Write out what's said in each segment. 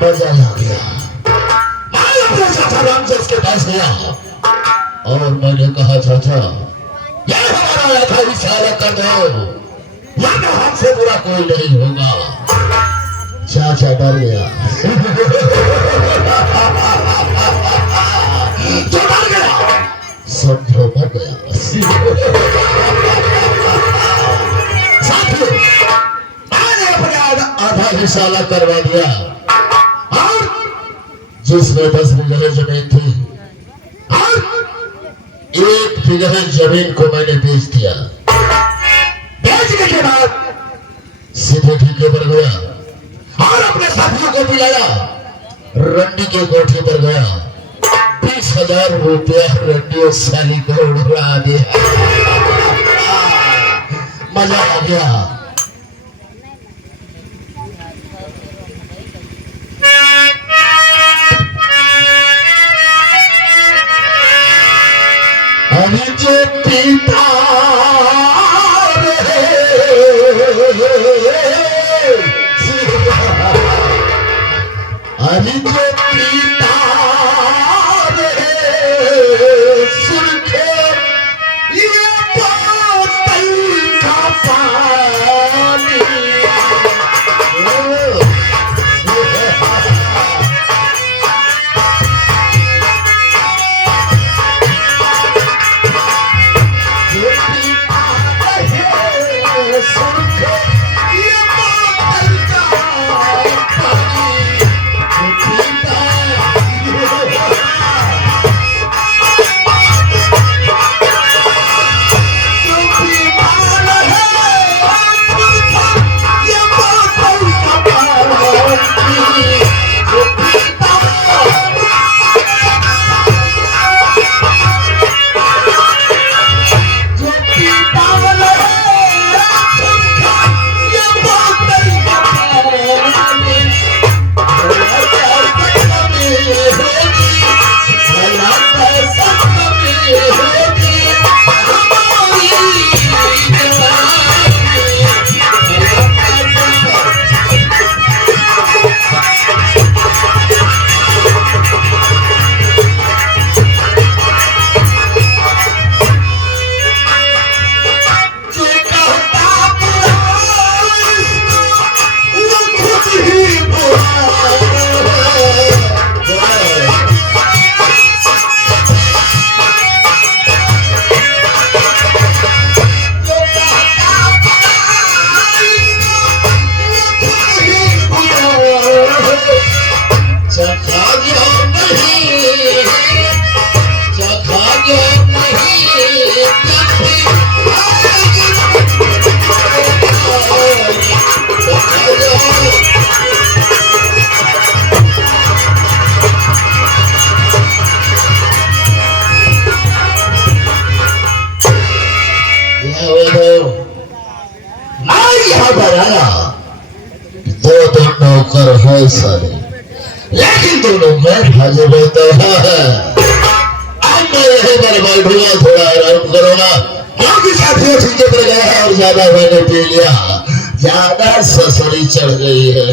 मजा आ गया। मैं अपने चाचा रामचंद्र के पास गया और मैंने कहा चाचा ये हमारा था इशारा कर दो वरना हमसे बुरा कोई नहीं होगा। चाचा डर गया। जो डर गया समझो मर गया। साथियों मैंने अपने आधा हिस्सा करवा दिया और जिसमें 10 बीघे जमीन थी और 1 बीघे जमीन को मैंने बेच दिया। बेचने के बाद सीधे ठेके पर गया और अपने साथियों को बुलाया। रंडी के कोठे पर गया। 20,000 रुपया रंडी और साली को उड़ा दिया। मजा आ गया। जो पिता अरे जो पिता सुरखे ये बोतल का पानी है सारे लेकिन दोनों में हाजिर रहता है। अब मैं यही बर्बाद हुआ थोड़ा आराम करो ना क्योंकि साथियों ठीके पर गया है और ज्यादा मैंने पी लिया ज्यादा ससुरी चढ़ गई है।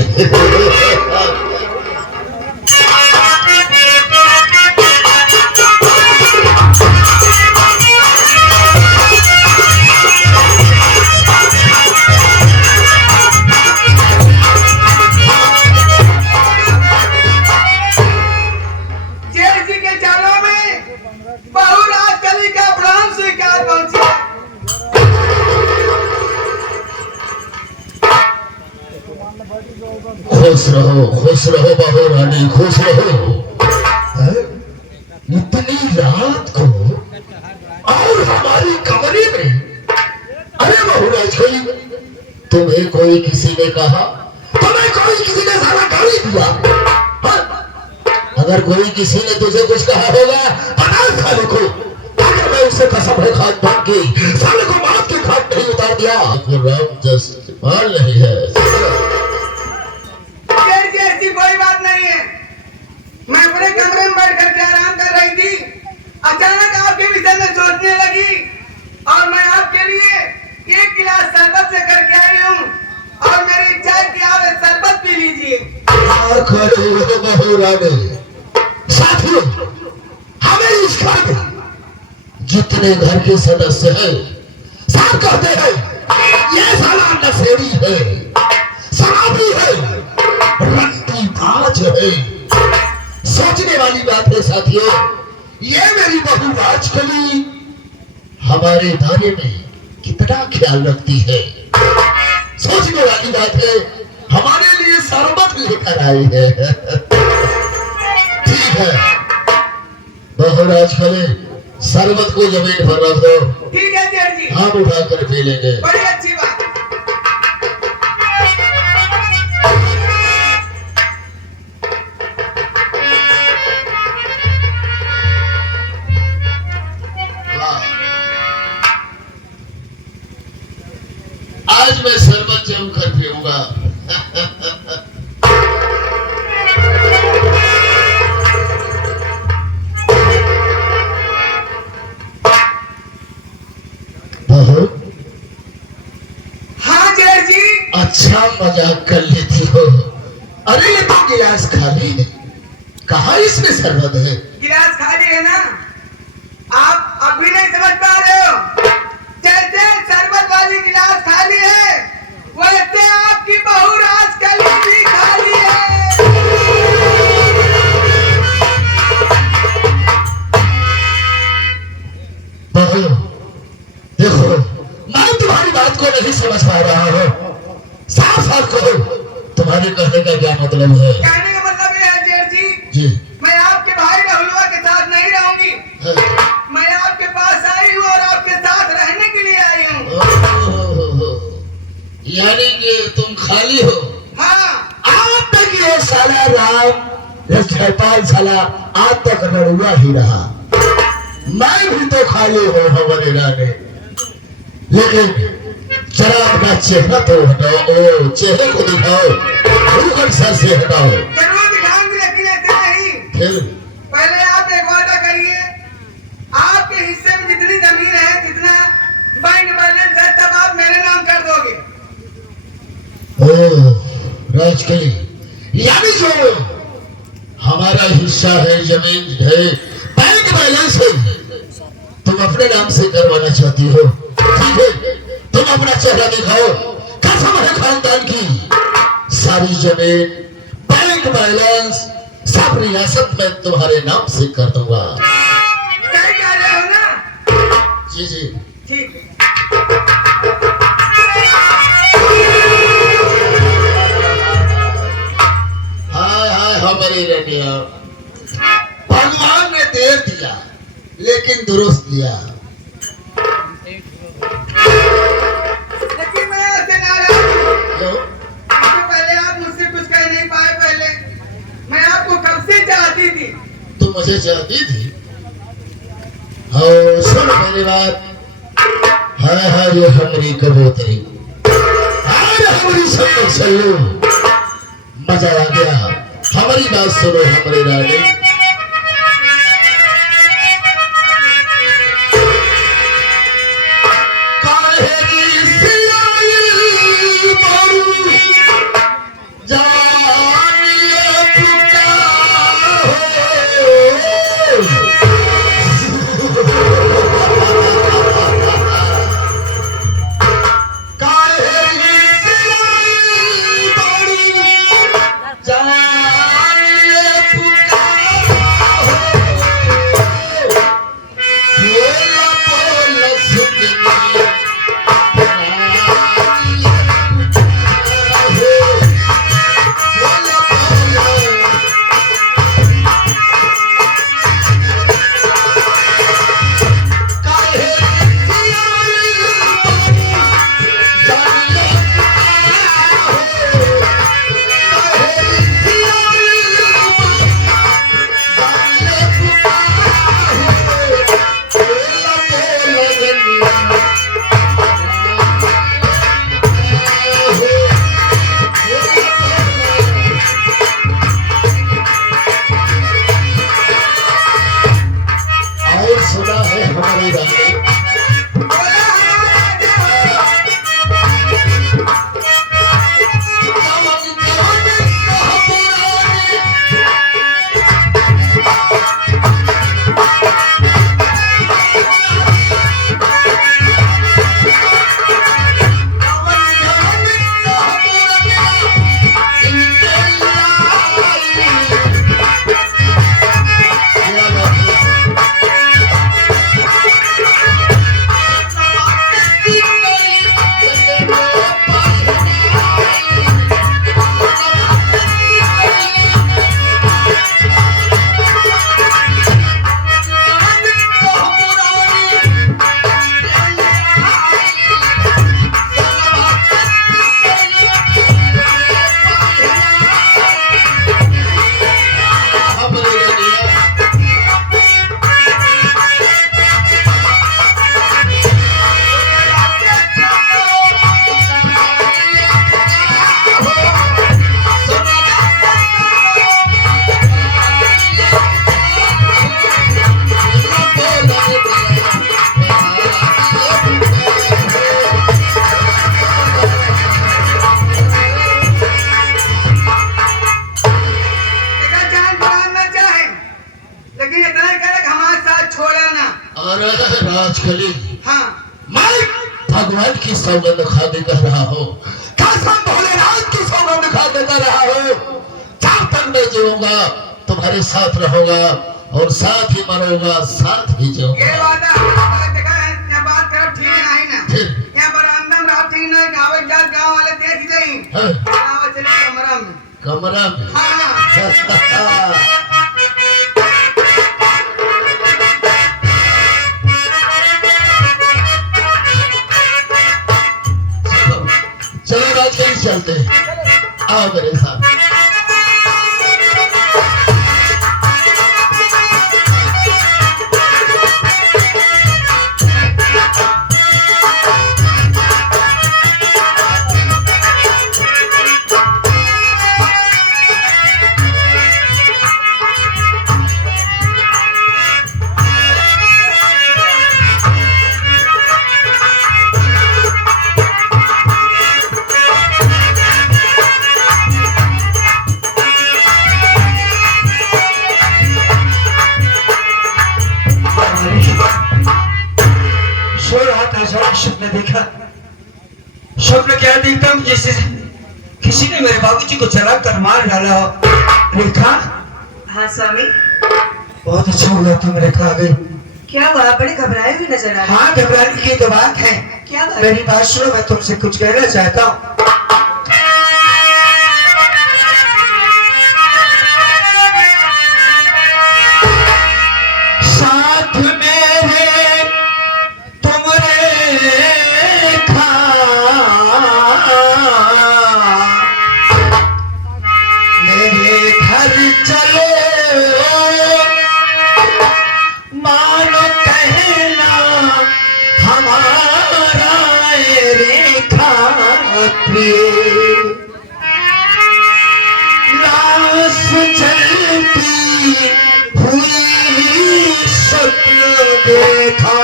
खुश रहो बहू रानी खुश रहो। इतनी रात को और हमारी कमरे में अरे बहू राजकोई तुम्हें कोई किसी ने कहा तुम्हें कोई किसी ने सारा गाली दिया। अगर कोई किसी ने तुझे कुछ कहा होगा बता साले को अगर मैं उसे कसम है खान भाग की साले को माफ के खाट नहीं उतार दिया। राम जस्ट माल नहीं है। कोई बात नहीं है। मैं अपने कमरे में बैठ करके आराम कर रही थी अचानक आपके विषय में सोचने लगी और मैं आपके लिए 1 गिलास शरबत से करके आई हूँ और मेरी इच्छा है कि आप शरबत पी लीजिए। रानी। साथियों, हमें इस घर में जितने घर के सदस्य हैं सब कहते हैं ये साला नशेड़ी है, शराबी है, रंडीबाज है। सोचने वाली बात है साथियों, ये मेरी बहू राजकली हमारे बारे में कितना ख्याल रखती है। सोचने वाली बात है, हमारे लिए शरबत लेकर आई है। ठीक है बहू राजकली, शरबत को जमीन पर रख दो। ठीक है जेठ जी, हम उठा कर पी लेंगे। बड़ी अच्छी बात। आज मैं शरबत जम कर पीऊंगा। बहू, हाँ जेठ जी, अच्छा मजाक कर लेती हो। अरे ये तो गिलास खाली है, कहाँ इसमें शरबत है? गिलास खाली है ना, आप अभी नहीं समझ पा रहे हो। जैसे शरबत वाली गिलास खाली है, वैसे आपकी बहू राजकली भी खाली है। बहू देखो, मैं तुम्हारी बात को नहीं समझ पा रहा हूँ। साफ साफ कहो, तुम्हारे कहने का क्या मतलब है? कहने का मतलब ये है जेठ जी, जी मैं आपके भाई राहुलवा के साथ नहीं रहूंगी। मैं आपके पास आई हूँ और आपके साथ रहने के लिए आई हूँ। यानी कि तुम खाली हो? हाँ, आज तक ये साला राम, ये जयपाल साला आज तक लड़ुआ ही रहा। मैं भी तो खाली हूँ हमारे रानी, लेकिन जरा अपना चेहरा तो हटाओ, ओ चेहरे को दिखाओ, भूखल सर से हटाओ। जरूर दिखाऊंगी, लेकिन ऐसे नहीं। फिर पहले आप एक वादा करिए, आपके हिस्से में जितनी जमीन है, जितना बैंक बैलेंस है, सब आप मेरे नाम कर दोगे। ओ राजकली, यानी जो हमारा हिस्सा है, जमीन है, बैंक बैलेंस है, तुम अपने नाम से करवाना चाहती हो? ठीक है, तुम अपना चेहरा दिखाओ। कसम है खानदान की, सारी जमीन, बैंक बैलेंस, सब रियासत में तुम्हारे नाम से कर दूंगा। सही कह रहे हो ना? जी जी। ठीक है। हाय हाय हमारी रनिया, भगवान ने देर दिया लेकिन दुरुस्त दिया। लेकिन मैं ऐसे नाराज हूँ। क्यों? इससे पहले आप मुझसे कुछ कह नहीं पाए। पहले मैं आपको कब से चाहती थी। तुम मुझे चाहती थी? हाँ सुन मेरी बात, हाय हाय ये हमारी कबूतरी, हाय हमारी संग चलो, मजा आ गया। हमारी बात सुनो हमारी रानी। की सौगंध खा के कह रहा हो, कसम भोलेनाथ की सौगंध खा के कह रहा हो, जब तक मैं जीऊंगा तुम्हारे साथ रहूंगा और साथ ही मरूंगा, साथ ही ये जीऊंगा। बात है, देखा है, ये बात कर ठीक नहीं ना। फिर यहाँ पर अंदर रात ठीक नहीं, गाँव जात गाँव वाले देख जाएं। हाँ, गाँव चले कमरा में। कमरा में हाँ। चलो राज कहीं चलते हैं, आओ मेरे साथ। सो रहा था, अचानक स्वप्न देखा। स्वप्न क्या देखता हूँ, जैसे किसी ने मेरे बाबूजी को चला कर मार डाला हो। रेखा, हाँ स्वामी, बहुत अच्छा हुआ तुम रेखा आ गई। क्या हुआ? बड़े घबराए हुए नजर आ रहे हैं। हाँ, घबराने की तो बात है। क्या बात? मेरी बात सुनो, मैं तुमसे कुछ कहना चाहता हूँ। साथ मेरे तुम रेखा, मेरे घर चलो, मानो कहना हमारा ये रेखा प्रिय। लाश जलती हुई स्वप्न देखा,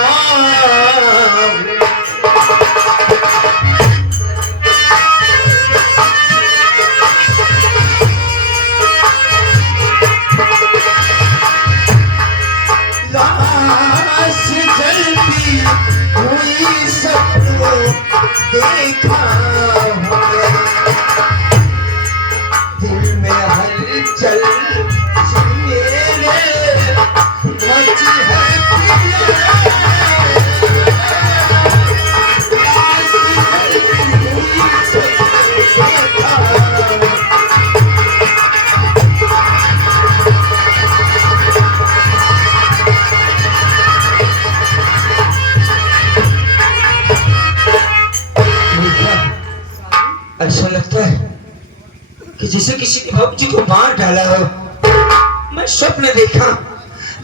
लाश जलती हुई स्वप्न देखा, दिल में हलचल मेरे मच है प्रिय। लाश जलती हुई स्वप्न देखा, ऐसा लगता है कि जैसे किसी ने बाबूजी को मार डाला हो। मैं स्वप्न देखा,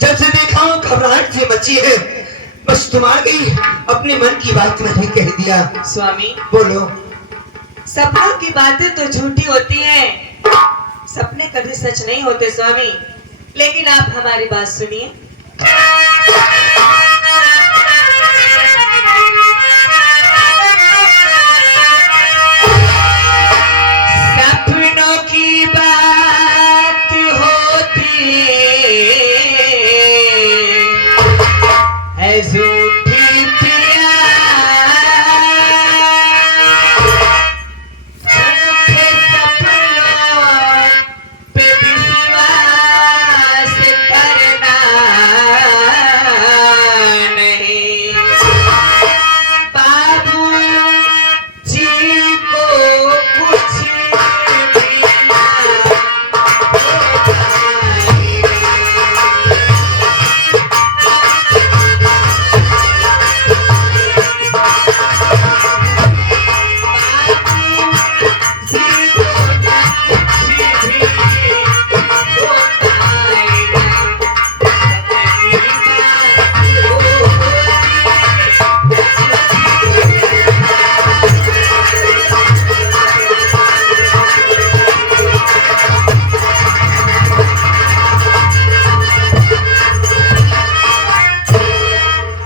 जब से देखा हूं घबराहट सी मची है। बस तुम आ गई, अपने मन की बात मैंने कह दिया। स्वामी, बोलो। सपनों की बातें तो झूठी होती हैं, सपने कभी सच नहीं होते स्वामी। लेकिन आप हमारी बात सुनिए। सपनों की बात होती है झूठी पिया, झूठे सपनों पे विश्वास करना नहीं। बाबू जी को कुछ भी ना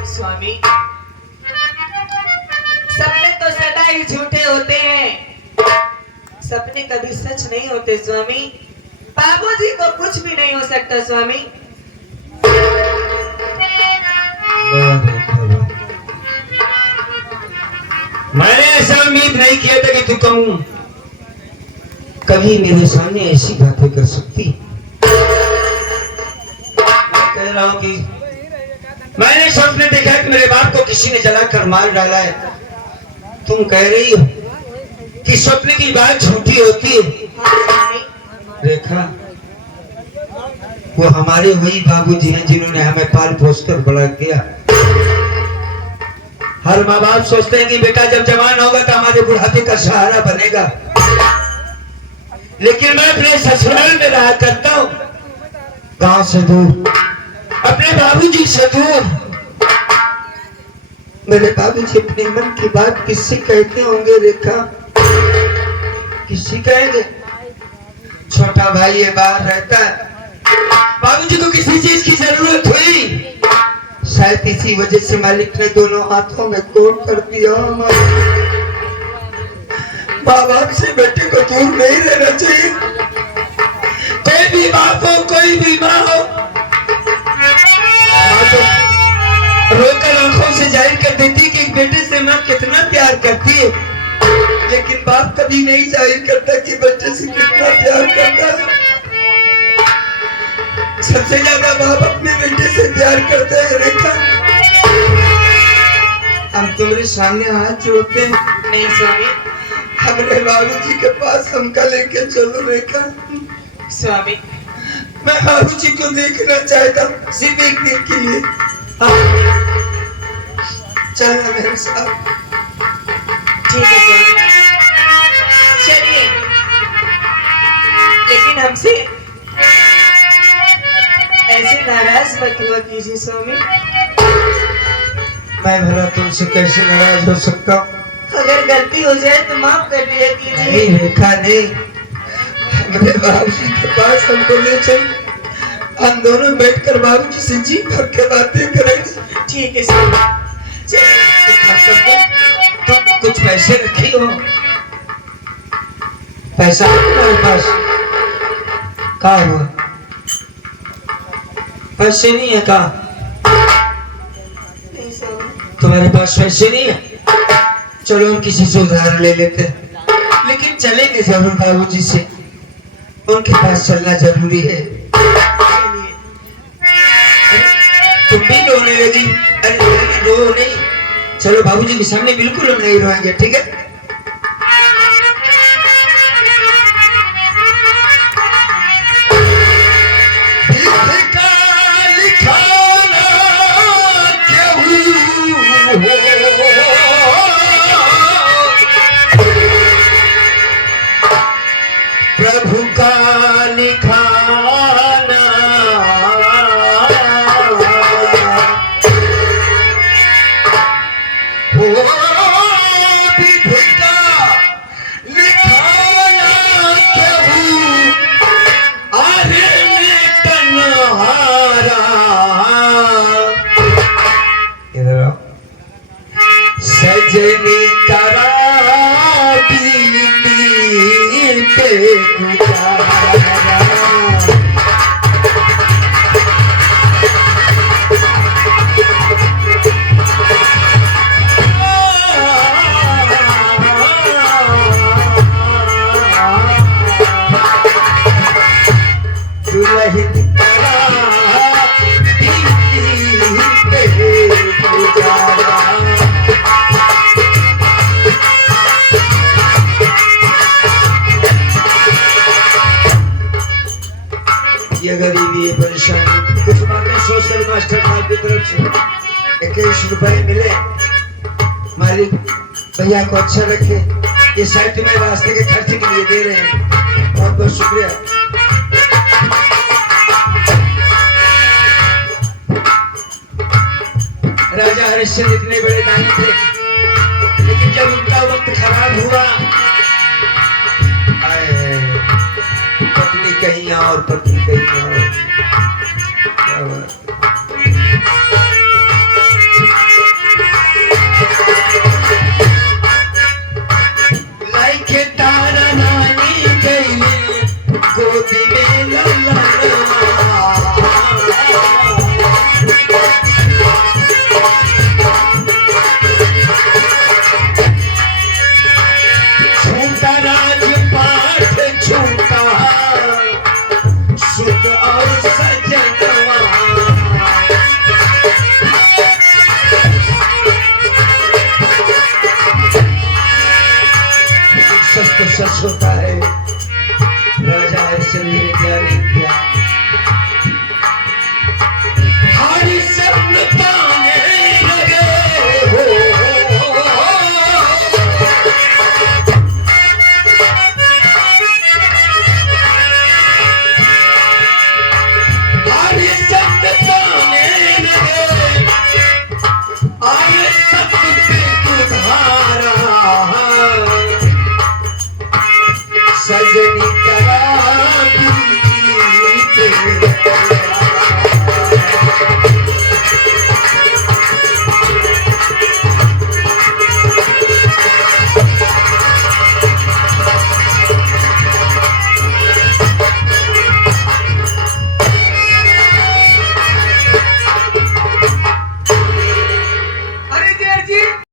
स्वामी, सपने तो सदा ही झूठे होते हैं, सपने कभी सच नहीं होते स्वामी। बाबूजी को कुछ भी नहीं हो सकता स्वामी। मैं उम्मीद नहीं किया था कि तू कहूं कभी मेरे सामने ऐसी बातें कर सकती। मैं कह रहा हूं कि मैंने सपने देखा कि मेरे बाप को किसी ने जलाकर मार डाला है। तुम कह रही हो कि सपने की बात झूठी होती है। रेखा, वो हमारे वही बाबूजी हैं जिन्होंने हमें पाल पोस कर बड़ा किया। हर माँ बाप सोचते हैं कि बेटा जब जवान होगा तो हमारे बुढ़ापे का सहारा बनेगा, लेकिन मैं अपने ससुराल में रहा करता हूँ, गांव से दूर, अपने बाबूजी से दूर। मेरे बाबूजी अपने मन की बात किससे कहते होंगे रेखा? किससे कहेंगे? छोटा भाई ये बाहर रहता है, बाबूजी को किसी चीज की जरूरत हुई, शायद इसी वजह से मालिक ने दोनों हाथों में कोट कर दिया। माँ बाप से बेटे को दूर नहीं रहना चाहिए। कोई भी बाप हो, कोई भी माँ हो, माँ तो रोकर आंखों से जाहिर कर देती कि बेटे से माँ कितना प्यार करती है, लेकिन बाप कभी नहीं जाहिर करता कि बेटे से कितना प्यार करता है। सबसे ज्यादा बाप अपने बेटे से प्यार करता है रेखा। हम तुम्हारे सामने हाथ जोड़ते हैं। नहीं स्वामी, हमारे बाबूजी के पास हमका लेके चलो रेखा। स्वामी मैं बाबूजी को देखना चाहता हूँ सिर्फ एक दिन के लिए। चलना मेरे साथ। ठीक है स्वामी, चलिए, लेकिन हमसे ऐसे नाराज मत हुआ कीजिए स्वामी। मैं भला तुमसे कैसे नाराज हो सकता हूँ? अगर गलती हो जाए तो माफ कर दिया कीजिए। नहीं रेखा, नहीं, हमारे बाबूजी के पास हमको ले चल, हम दोनों बैठकर बाबूजी से जी भर के बातें करेंगे। ठीक है स्वामी, तुम कुछ पैसे रखी हो? पैसा है तुम्हारे पास? क्या हुआ? पैसे नहीं है? क्या नहीं स्वामी। तुम्हारे पास पैसे नहीं है? चलो हम किसी से उधार ले लेते हैं, लेकिन चलेंगे जरूर बाबूजी से, उनके पास चलना जरूरी है। चलिए। तुम भी रोने लगी? अरे रो नहीं, चलो बाबूजी के सामने बिल्कुल हम नहीं रोएंगे, ठीक है? प्रभु का लिखाना हो, विधि का लिखाना केहू, अरे मैं तन्हारा। इधर आओ। सजनी करा पे गुजारा, दुल्हन करा पे गुजारा। ये गरीबी, ये परेशानी, कुछ बातें सोशल मास्टर साहब की तरफ से 21 रुपए मिले, मालिक भैया को अच्छा रखे, ये साइट में रास्ते के खर्चे के लिए दे रहे हैं, बहुत बहुत शुक्रिया। राजा हरिश्चंद्र इतने बड़े दानी थे, लेकिन जब उनका वक्त खराब हुआ, पत्नी कहीं और पत्नी कहीं